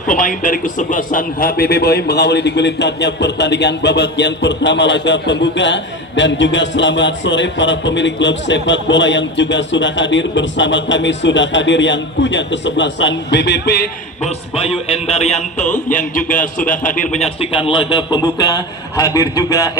Pemain dari kesebelasan HBB Boy mengawali digulirkannya pertandingan babak yang pertama laga pembuka. Dan juga selamat sore para pemilik klub sepak bola yang juga sudah hadir. Bersama kami sudah hadir yang punya kesebelasan BBP, Bos Bayu Endaryanto, yang juga sudah hadir menyaksikan laga pembuka. Hadir juga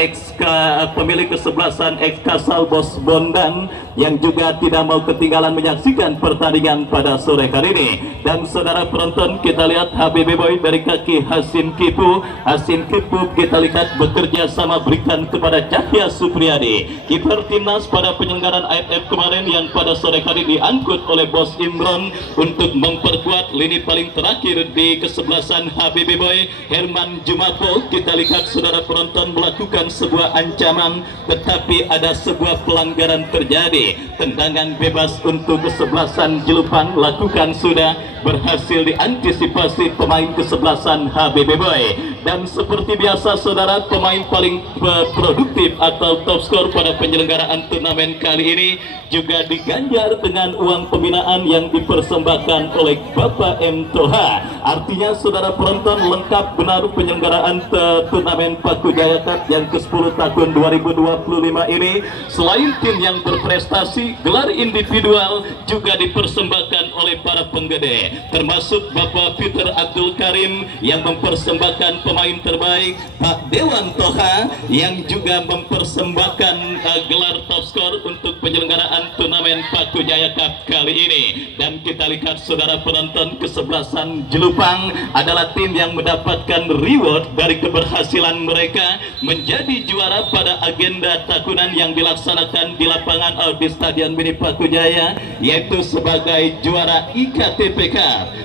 pemilik kesebelasan Kasal Bos Bondan, yang juga tidak mau ketinggalan menyaksikan pertandingan pada sore hari ini. Dan saudara penonton, kita lihat HBB Boy dari kaki Hasin Kipu kita lihat bekerja sama berikan kepada Cahya Supriyadi, kiper timnas pada penyelenggaraan AFF kemarin, yang pada sore hari diangkut oleh Bos Imron untuk memperkuat lini paling terakhir di kesebelasan HBB Boy, Herman Jumapo. Kita lihat saudara penonton melakukan sebuah ancaman, tetapi ada sebuah pelanggaran terjadi. Tendangan bebas untuk kesebelasan Jelupang lakukan sudah berhasil diantisipasi pemain kesebelasan HBB Boy. Dan seperti biasa saudara, pemain paling produktif atau top skor pada penyelenggaraan turnamen kali ini juga diganjar dengan uang pembinaan yang dipersembahkan oleh Bapak M. Toha. Artinya saudara penonton, lengkap benar penyelenggaraan turnamen Paku Jaya Cup yang ke-10 tahun 2025 ini. Selain tim yang berprestasi, gelar individual juga dipersembahkan oleh para penggede, termasuk Bapak Peter Abdul Karim yang mempersembahkan pemain terbaik, Pak Dewan Toha yang juga mempersembahkan gelar top skor untuk penyelenggaraan turnamen Paku Jaya Cup kali ini. Dan kita lihat saudara penonton, kesebelasan Jelupang adalah tim yang mendapatkan reward dari keberhasilan mereka menjadi juara pada agenda tahunan yang dilaksanakan di lapangan di Stadion Mini Paku Jaya, yaitu sebagai juara IKTPK.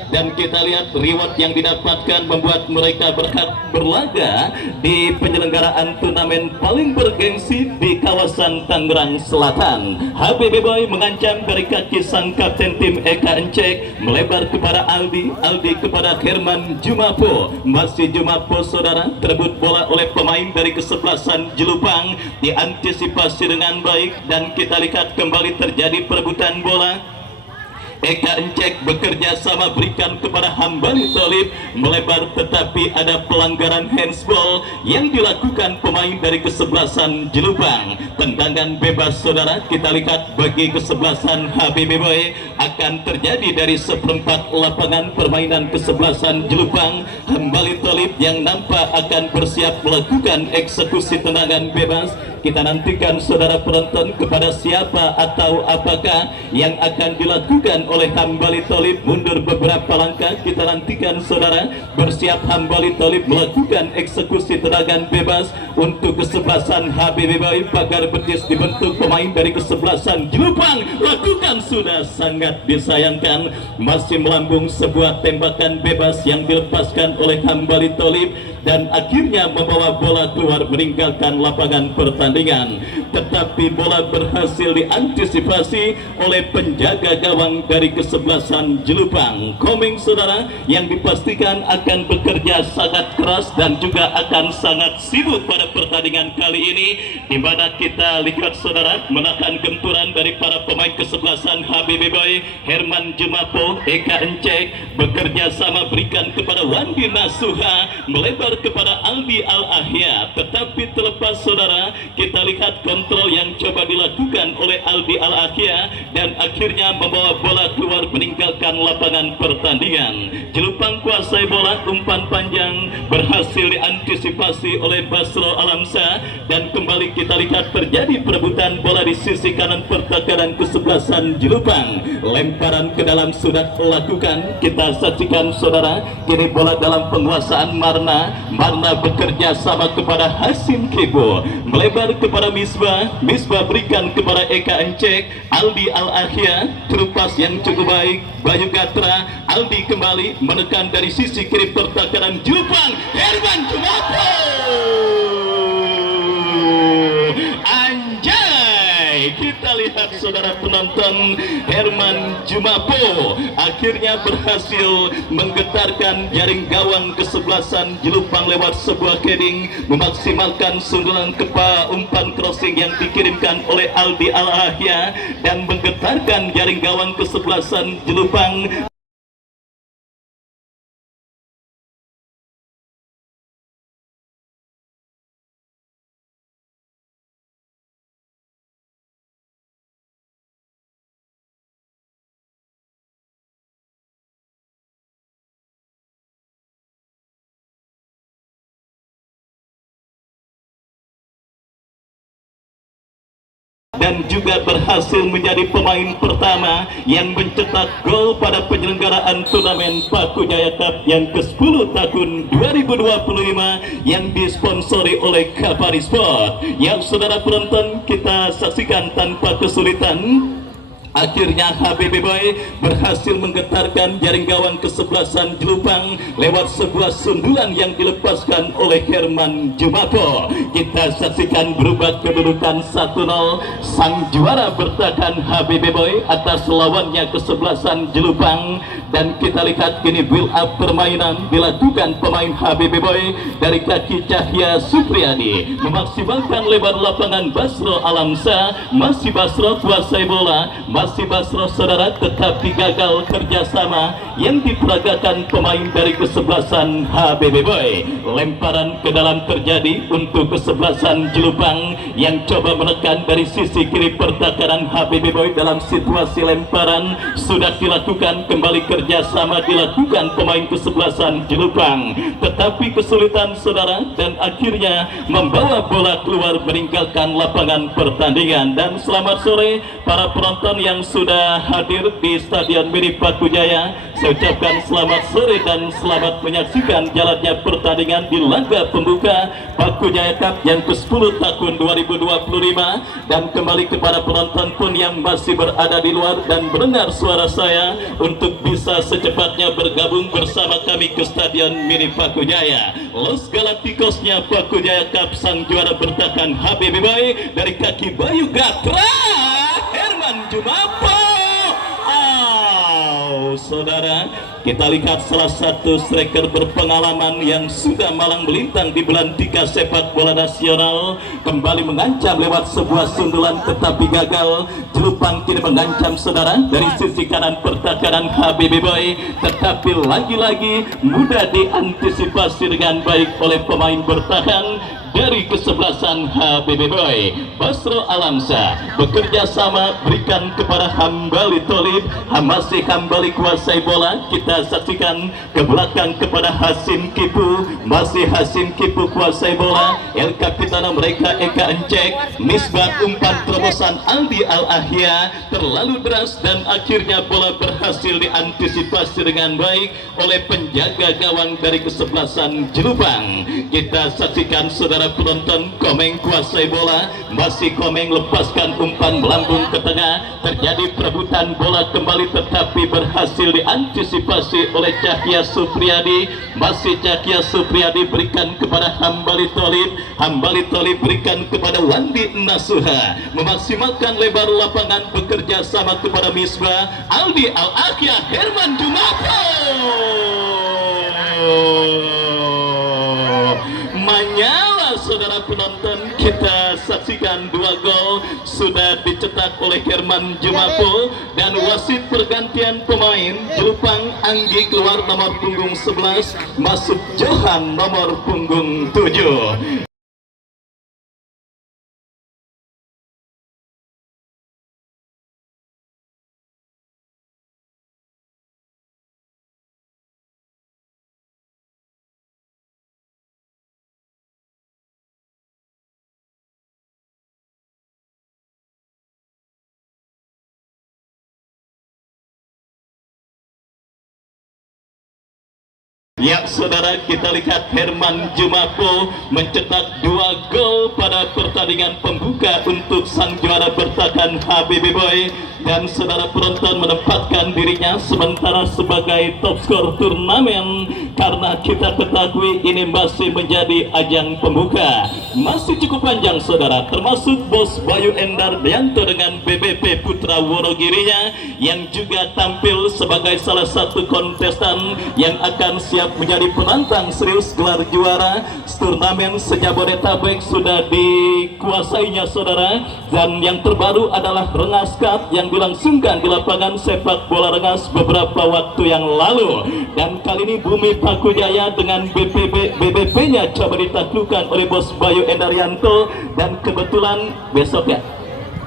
Dan kita lihat reward yang didapatkan membuat mereka berhak berlaga di penyelenggaraan turnamen paling bergengsi di kawasan Tangerang Selatan. HBB Boy mengancam dari kaki sang kapten tim Eka Encek, melebar kepada Aldi kepada Herman Jumapo. Masih Jumapo saudara, terebut bola oleh pemain dari kesebelasan Jelupang, diantisipasi dengan baik. Dan kita lihat kembali terjadi perebutan bola. Eka Encek bekerja sama berikan kepada Hambali Tolib, melebar, tetapi ada pelanggaran handsball yang dilakukan pemain dari kesebelasan Jelupang. Tendangan bebas saudara, kita lihat bagi kesebelasan HBB Boy akan terjadi dari seperempat lapangan permainan kesebelasan Jelupang. Hambali Tolib yang nampak akan bersiap melakukan eksekusi tendangan bebas. Kita nantikan saudara penonton kepada siapa atau apakah yang akan dilakukan oleh Hambali Tolib. Mundur beberapa langkah, kita nantikan saudara, bersiap Hambali Tolib melakukan eksekusi tendangan bebas untuk kesebelasan HBB Boy. Pagar betis dibentuk pemain dari kesebelasan Jelupang, lakukan sudah sangat disayangkan. Masih melambung sebuah tembakan bebas yang dilepaskan oleh Hambali Tolib dan akhirnya membawa bola keluar meninggalkan lapangan pertandingan. Tetapi bola berhasil diantisipasi oleh penjaga gawang dari kesebelasan Jelupang, Komeng saudara, yang dipastikan akan bekerja sangat keras dan juga akan sangat sibuk pada pertandingan kali ini, di mana kita lihat saudara menahan gempuran dari para pemain kesebelasan HBB Boy. Herman Jumapo, Eka Encek bekerja sama berikan kepada Wandi Nasuha, melebar kepada Aldi Al-Ahya, tetapi terlepas saudara, kita lihat kontrol yang coba dilakukan oleh Aldi Al-Ahya dan akhirnya membawa bola keluar meninggalkan lapangan pertandingan. Jelupang kuasai bola, umpan panjang berhasil diantisipasi oleh Basro Alamsa, dan kembali kita lihat terjadi perebutan bola di sisi kanan pertahanan kesebelasan Jelupang. Lemparan ke dalam sudah dilakukan, kita saksikan saudara, kini bola dalam penguasaan Marna bekerja sama kepada Hasim Kebo, melebar kepada Misbah berikan kepada Eka Encek, Aldi Al-Ahya, terupas yang cukup baik, Bayu Gatra, Aldi kembali menekan dari sisi kiri pertahanan Jelupang, Herman Jumapo. Kita lihat saudara penonton, Herman Jumapo akhirnya berhasil menggetarkan jaring gawang kesebelasan Jelupang lewat sebuah heading, memaksimalkan sundulan kepa umpan crossing yang dikirimkan oleh Aldi Al-Ahya dan menggetarkan jaring gawang kesebelasan Jelupang. dan juga berhasil menjadi pemain pertama yang mencetak gol pada penyelenggaraan turnamen Paku Jaya Cup yang ke-10 tahun 2025 yang disponsori oleh Kapari Sport. Yang saudara penonton, kita saksikan tanpa kesulitan. Akhirnya HBB Boy berhasil menggetarkan jaring gawang kesebelasan Jelupang lewat sebuah sundulan yang dilepaskan oleh Herman Jumapo. Kita saksikan berubah kedudukan 1-0. Sang juara bertahan HBB Boy atas lawannya kesebelasan Jelupang. Dan kita lihat kini build up permainan dilakukan pemain HBB Boy dari kaki Cahya Supriyadi, memaksimalkan lebar lapangan Basro Alamsa. Masih Basro kuasai bola, masih Basro saudara, tetapi gagal kerjasama yang diperagakan pemain dari kesebelasan HBB Boy. Lemparan ke dalam terjadi untuk kesebelasan Jelupang yang coba menekan dari sisi kiri pertahanan HBB Boy. Dalam situasi lemparan sudah dilakukan, kembali kerjasama dilakukan pemain kesebelasan Jelupang, tetapi kesulitan saudara, dan akhirnya membawa bola keluar meninggalkan lapangan pertandingan. Dan selamat sore para penonton yang sudah hadir di Stadion Mini Paku Jaya. Saya ucapkan selamat sore dan selamat menyaksikan jalannya pertandingan di laga pembuka Paku Jaya Cup yang ke-10 tahun 2025. Dan kembali kepada penonton pun yang masih berada di luar dan mendengar suara saya untuk bisa secepatnya bergabung bersama kami ke Stadion Mini Paku Jaya. Los Galacticosnya Paku Jaya Cup, sang juara bertahan HBB Boy dari kaki Bayu Gatra Herman Jumapo. Saudara, kita lihat salah satu striker berpengalaman yang sudah malang melintang di belantika sepak bola nasional kembali mengancam lewat sebuah sundulan, tetapi gagal. Jelupang kini mengancam saudara dari sisi kanan pertahanan HBB Boy, tetapi lagi-lagi mudah diantisipasi dengan baik oleh pemain bertahan dari kesebelasan HBB Boy. Basro Alamsa bekerja sama, berikan kepada Hambali Tolib. Masih Hambali kuasai bola. Kita saksikan ke belakang kepada Hasim Kipu. Masih Hasim Kipu kuasai bola. El Kapitana mereka Eka Encek. Misbah umpan terobosan Aldi Al-Ahya terlalu deras dan akhirnya bola berhasil diantisipasi dengan baik oleh penjaga gawang dari kesebelasan Jelupang. Kita saksikan saudara penonton, Komeng kuasai bola. Masih Komeng lepaskan umpan melambung ke tengah. Terjadi perebutan bola kembali, tetapi berhasil diantisipasi oleh Cahya Supriyadi. Masih Cahya Supriyadi berikan kepada Hambali Tolib. Hambali Tolib berikan kepada Wandi Nasuha, memaksimalkan lebar lapangan, bekerja sama kepada Misbah Aldi Al-Ahya Herman Jumapo. Menyala saudara penonton, kita saksikan dua gol sudah dicetak oleh Herman Jumapo. Dan wasit pergantian pemain, Jelupang Anggi keluar nomor punggung 11, masuk Johan nomor punggung 7. Ya saudara, kita lihat Herman Jumapo mencetak 2 gol pada pertandingan pembuka untuk sang juara bertahan HBB Boy. Dan saudara penonton menempatkan dirinya sementara sebagai top skor turnamen, karena kita ketahui ini masih menjadi ajang pembuka. Masih cukup panjang saudara, termasuk Bos Bayu Endar Dianto dengan BBP Putra Wonogirinya yang juga tampil sebagai salah satu kontestan yang akan siap menjadi penantang serius gelar juara turnamen se-Jabodetabek sudah dikuasainya saudara. Dan yang terbaru adalah Rengas Cup yang dilangsungkan di lapangan sepak bola Rengas beberapa waktu yang lalu. Dan kali ini Bumi Paku Jaya dengan BBP-nya coba ditaklukkan oleh Bos Bayu Endarianto. Dan kebetulan besok ya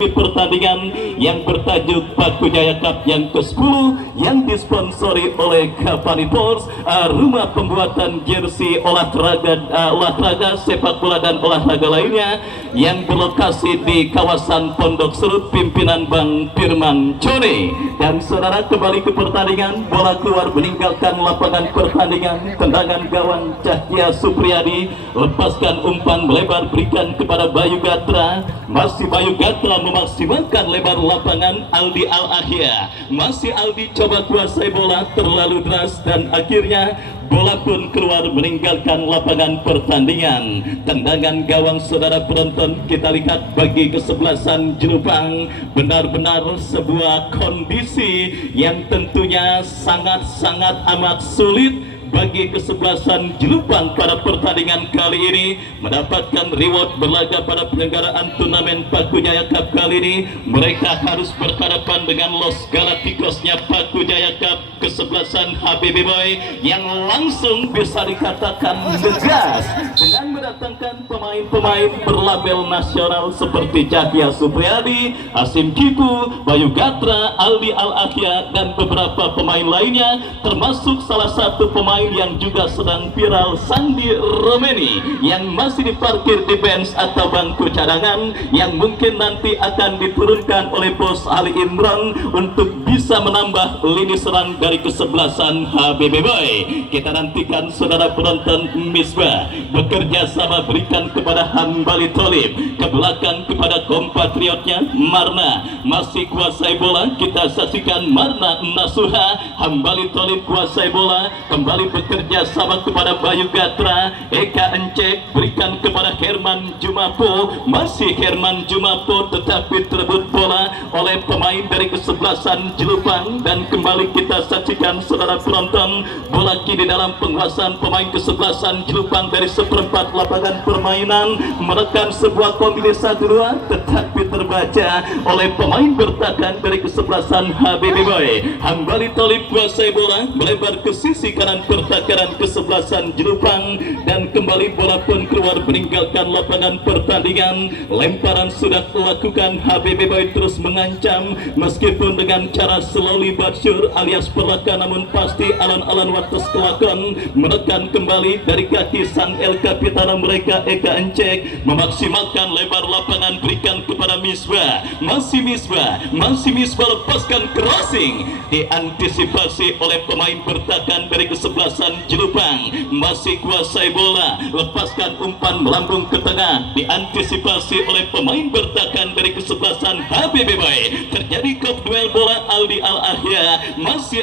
di pertandingan yang bertajuk Paku Jaya Cup yang ke-10 yang disponsori oleh Cavani Sports, rumah pembuatan jersey olahraga sepak bola dan olahraga lainnya yang berlokasi di kawasan Pondok Serut, pimpinan Bang Firman Joni. Dan saudara, kembali ke pertandingan, bola keluar meninggalkan lapangan pertandingan, tendangan gawang Cahya Supriyadi, lepaskan umpan melebar berikan kepada Bayu Gatra, masih Bayu Gatra memaksimalkan lebar lapangan. Aldi Al-Ahya, masih Aldi coba kuasai bola terlalu deras dan akhirnya bola pun keluar meninggalkan lapangan pertandingan. Tendangan gawang saudara penonton, kita lihat bagi kesebelasan Jelupang, benar-benar sebuah kondisi yang tentunya sangat-sangat amat sulit bagi kesebelasan Jelupang pada pertandingan kali ini mendapatkan reward berlaga pada penyelenggaraan turnamen Paku Jaya Cup kali ini. Mereka harus berhadapan dengan Los Galacticosnya Paku Jaya Cup, kesebelasan HBB Boy yang langsung bisa dikatakan tegas dengan mendatangkan pemain-pemain berlabel nasional seperti Cahya Supriyadi, Hasim Kiku, Bayu Gatra, Aldi Al-Ahya dan beberapa pemain lainnya, termasuk salah satu pemain yang juga sedang viral, Sandi Romeni, yang masih diparkir di bench atau bangku cadangan, yang mungkin nanti akan diturunkan oleh Bos Ali Imran untuk bisa menambah lini serang dari kesebelasan HBB Boy. Kita nantikan saudara penonton. Misbah bekerja sama berikan kepada Hambali Tolib, ke belakang kepada kompatriotnya Marna, masih kuasai bola. Kita saksikan Marna Nasuha, Hambali Tolib kuasai bola, kembali bekerja sama kepada Bayu Gatra, Eka Encek berikan kepada Herman Jumapo, masih Herman Jumapo tetapi terebut bola oleh pemain dari kesebelasan Jelupang. Dan kembali kita saksikan saudara penonton, bola kini dalam penguasaan pemain kesebelasan Jelupang dari seperempat lapangan permainan, menekan sebuah kombinasi 1-2 tetapi terbaca oleh pemain bertahan dari kesebelasan HBB Boy. Hambali Tolib kuasai bola, melebar ke sisi kanan pertahanan kesebelasan Jelupang, dan kembali bola pun keluar meninggalkan lapangan pertandingan. Lemparan sudah dilakukan, HBB Boy terus mengancam meskipun dengan cara slowly but sure alias perlahan namun pasti. Alan-alan wates kelakon menekan kembali dari kaki sang El Capitano mereka, Eka Encek memaksimalkan lebar lapangan berikan kepada Misbah, masih Misbah lepaskan crossing, diantisipasi oleh pemain bertahan dari kesebelasan Jelupang, masih kuasai bola, lepaskan umpan melambung ke tengah, diantisipasi oleh pemain bertahan dari kesebelasan HBB Boy. Terjadi kop duel bola, Aldi Al-Ahya, masih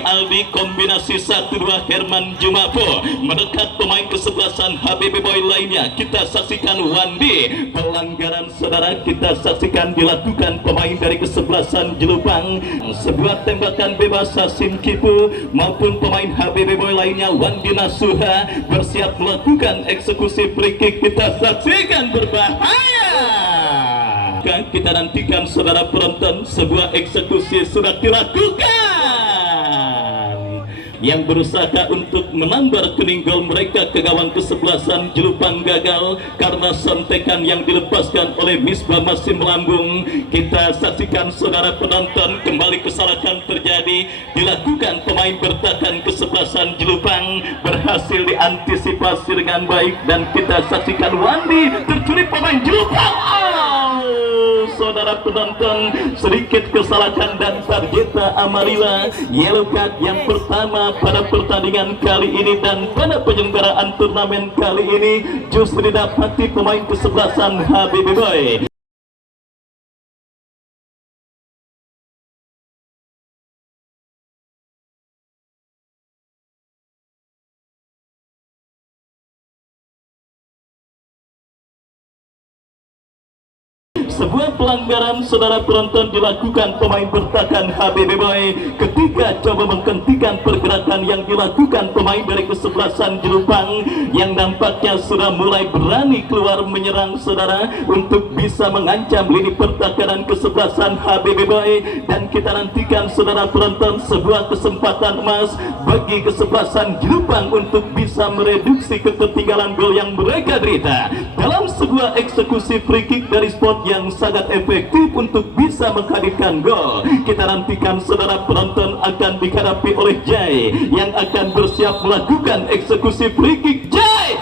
Aldi, kombinasi 1-2 Herman Jumapo mendekat pemain kesebelasan HBB Boy lainnya. Kita saksikan Wandi, pelanggaran saudara kita saksikan dilakukan pemain dari kesebelasan Jelupang, sebuah tembakan bebas Hasim Kipu maupun pemain HBB Boy lainnya. Wandi Nasuha bersiap melakukan eksekusi free kick, kita saksikan berbahaya. Kita nantikan saudara penonton, sebuah eksekusi sudah dilakukan yang berusaha untuk menambar kening gol mereka ke gawang kesebelasan Jelupang gagal karena sontekan yang dilepaskan oleh Misbah masih melambung. Kita saksikan saudara penonton, kembali kesalahan terjadi dilakukan pemain bertahan kesebelasan Jelupang, berhasil diantisipasi dengan baik dan kita saksikan Wandi tercuri pemain Jelupang. Saudara penonton, sedikit kesalahan dan Tarjeta Amarilla yellow card yang pertama pada pertandingan kali ini dan pada penyelenggaraan turnamen kali ini justru didapati pemain kesebelasan HBB Boy. Sebuah pelanggaran saudara penonton dilakukan pemain bertahan HBB Boy ketika coba menghentikan pergerakan yang dilakukan pemain dari kesebelasan Jelupang yang nampaknya sudah mulai berani keluar menyerang saudara untuk bisa mengancam lini pertahanan kesebelasan HBB Boy. Dan kita nantikan saudara penonton, sebuah kesempatan emas bagi kesebelasan Jelupang untuk bisa mereduksi ketertinggalan gol yang mereka derita. dalam sebuah eksekusi free kick dari spot yang sangat efektif untuk bisa menghadirkan gol. Kita nantikan saudara penonton akan dihadapi oleh Jai yang akan bersiap melakukan eksekusi free kick. Jai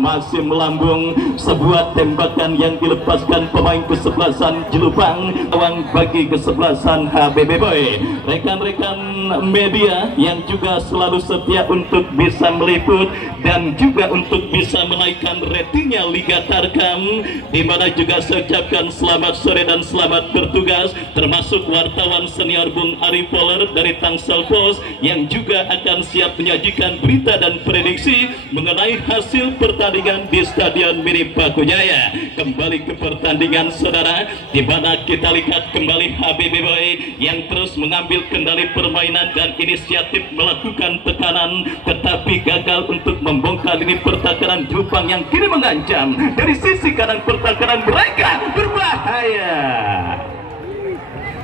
masih melambung, sebuah tembakan yang dilepaskan pemain kesebelasan Jelupang uang bagi kesebelasan HBB Boy. Rekan-rekan media yang juga selalu setia untuk bisa meliput dan juga untuk bisa menaikkan ratingnya Liga Tarkam, di mana juga saya ucapkan selamat sore dan selamat bertugas, termasuk wartawan senior Bung Ari Poler dari Tangsel Pos yang juga akan siap menyajikan berita dan prediksi mengenai hasil pertandingan di Stadion Mini Pakujaya. Kembali ke pertandingan saudara, di mana kita lihat kembali HBB Boy yang terus mengambil kendali permainan dan inisiatif melakukan tekanan, tetapi gagal untuk membongkar lini pertahanan Jelupang yang kini mengancam dari sisi kanan pertahanan mereka berbahaya.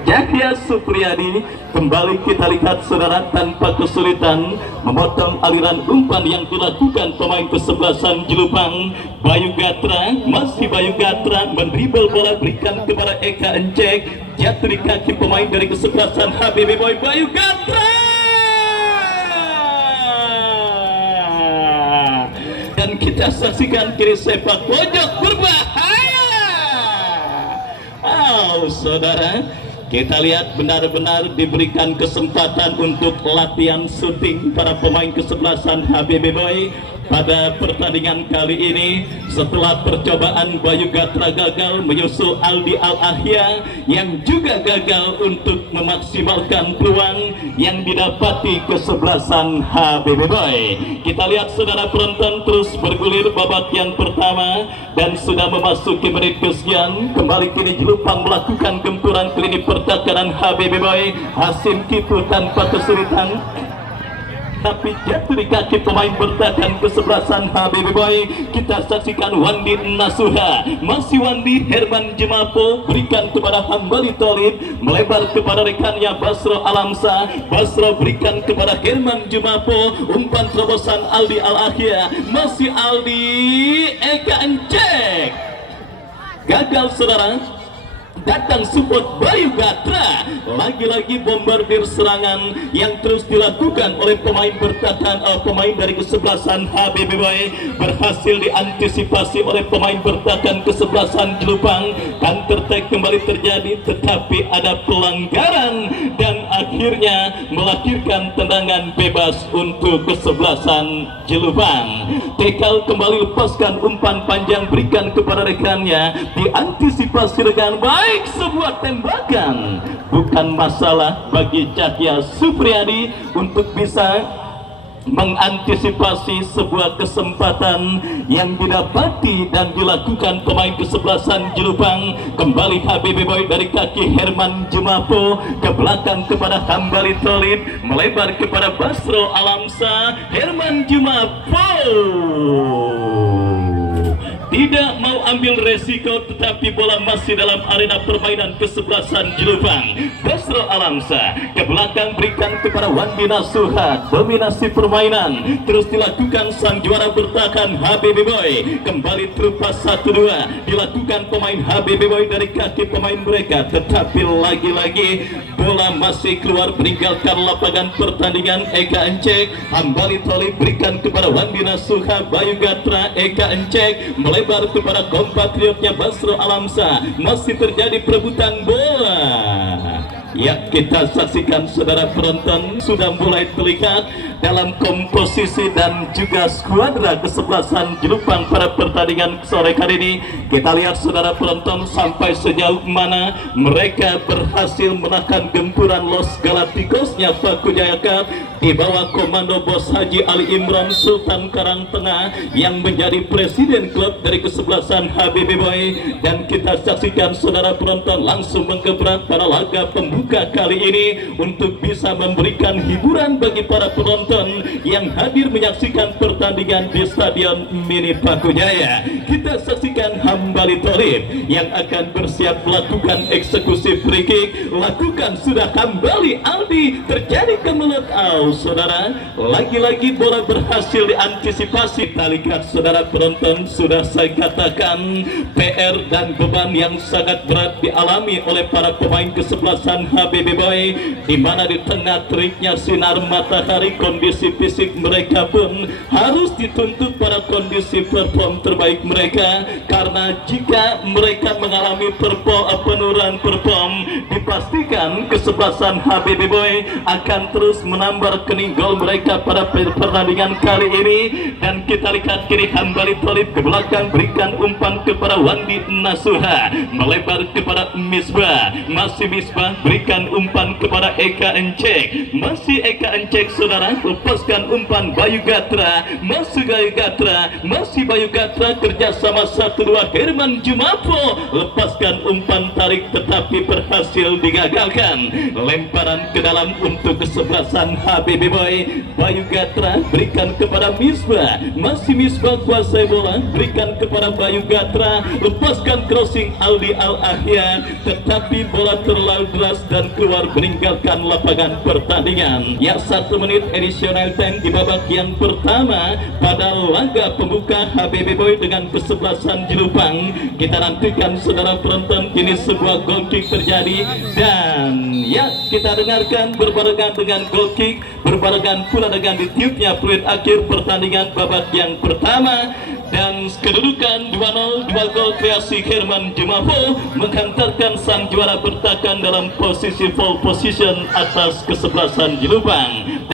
Yahya Supriyadi kembali kita lihat saudara tanpa kesulitan memotong aliran umpan yang dilakukan pemain kesebelasan Jelupang. Bayu Gatra, masih Bayu Gatra mendribble bola, berikan kepada Eka Encek, jatuh di kaki pemain dari kesebelasan HBB Boy. Bayu Gatra dan kita saksikan kiri sepak pojok berbahaya. Saudara, kita lihat benar-benar diberikan kesempatan untuk latihan syuting para pemain kesebelasan HBB Boy pada pertandingan kali ini. Setelah percobaan Bayu Gatra gagal, menyusul Aldi Al-Ahya yang juga gagal untuk memaksimalkan peluang yang didapati kesebelasan HBB Boy. Kita lihat saudara penonton terus bergulir babak yang pertama dan sudah memasuki menit kesekian. Kembali kini Jelupang melakukan gempuran ke lini pertahanan HBB Boy. Hasim Kipu tanpa kesulitan, tapi jatuh di kaki pemain bertahan kesebelasan HBB Boy. Kita saksikan Wandi Nasuha, masih Wandi Herman Jemapo, berikan kepada Hambali Tolib, melebar kepada rekannya Basro Alamsa. Basro berikan kepada Herman Jemapo, umpan terobosan Aldi Al-Ahya, masih Aldi, Eka Encek gagal saudara. Datang support Bayu Gatra, lagi-lagi bombardir serangan yang terus dilakukan oleh pemain bertahan, pemain dari kesebelasan HBB Boy berhasil diantisipasi oleh pemain bertahan kesebelasan Jelupang. Counter attack kembali terjadi, tetapi ada pelanggaran dan akhirnya melahirkan tendangan bebas untuk kesebelasan Jelupang. Tekal kembali lepaskan umpan panjang, berikan kepada rekannya, diantisipasi rekan baik. Sebuah tembakan bukan masalah bagi Yahya Supriyadi untuk bisa mengantisipasi sebuah kesempatan yang didapati dan dilakukan pemain kesebelasan Jelupang. Kembali HBB Boy dari kaki Herman Jemapo ke belakang kepada Hambali Tolib, melebar kepada Basro Alamsa. Herman Jemapo tidak mau ambil resiko, tetapi bola masih dalam arena permainan kesebelasan Jelupang. Basro Alamsa ke belakang, berikan kepada Wandi Nasuha. Dominasi permainan terus dilakukan sang juara bertahan HBB Boy. Kembali terupas 1-2 dilakukan pemain HBB Boy dari kaki pemain mereka, tetapi lagi-lagi bola masih keluar meninggalkan lapangan pertandingan. Eka Encek, Hambali Tolib berikan kepada Wandi Nasuha. Bayu Gatra, Eka Encek melebar kepada kompatriotnya Basro Alamsa. Masih terjadi perebutan bola. Ya, kita saksikan saudara penonton sudah mulai terlihat dalam komposisi dan juga skuadra kesebelasan Jelupang pada pertandingan sore kali ini. Kita lihat saudara penonton sampai sejauh mana mereka berhasil menahan gempuran Los Galacticosnya Pakujaya Cup di bawah komando Bos Haji Ali Imran Sultan Karangtengah yang menjadi presiden klub dari kesebelasan HBB Boy. Dan kita saksikan saudara penonton langsung menggebrak pada laga pembuka pembuka kali ini untuk bisa memberikan hiburan bagi para penonton yang hadir menyaksikan pertandingan di Stadion Mini Pakujaya. Kita saksikan Hambali Tholib yang akan bersiap melakukan eksekusi free kick. Lakukan sudah kembali Aldi, terjadi kemelut saudara. Lagi-lagi bola berhasil diantisipasi. Kita lihat saudara penonton, sudah saya katakan PR dan beban yang sangat berat dialami oleh para pemain kesebelasan HBB Boy, di mana di tengah teriknya sinar matahari kondisi fisik mereka pun harus dituntut pada kondisi perform terbaik mereka, karena jika mereka mengalami penurunan perform, dipastikan kesebelasan HBB Boy akan terus menambah rekening gol mereka pada pertandingan kali ini. Dan kita lihat kiri Hambali Tholib ke belakang, berikan umpan kepada Wandi Nasuha, melebar kepada Misbah, masih Misbah berikan umpan kepada Eka Encek, masih Eka Encek saudara, lepaskan umpan Bayu Gatra, masih Bayu Gatra, masih Bayu Gatra, kerjasama 1-2 Herman Jumapo, lepaskan umpan tarik tetapi berhasil digagalkan. Lemparan ke dalam untuk kesebelasan HBB Boy, Bayu Gatra berikan kepada Misbah, masih Misbah kuasai bola, berikan kepada Bayu Gatra, lepaskan crossing Aldi Al-Ahya, tetapi bola terlalu deras dan keluar meninggalkan lapangan pertandingan. Ya, 1 menit additional time di babak yang pertama pada laga pembuka HBB Boy dengan kesebelasan Jelupang. Kita nantikan saudara penonton, kini sebuah goal kick terjadi, dan ya kita dengarkan berbarengan dengan goal kick, berbarengan pula dengan ditiupnya peluit akhir pertandingan babak yang pertama. Dan kedudukan 2-0, 2 gol kreasi Herman Jumapo menghantarkan sang juara bertahan dalam posisi pole position atas kesebelasan Jelupang.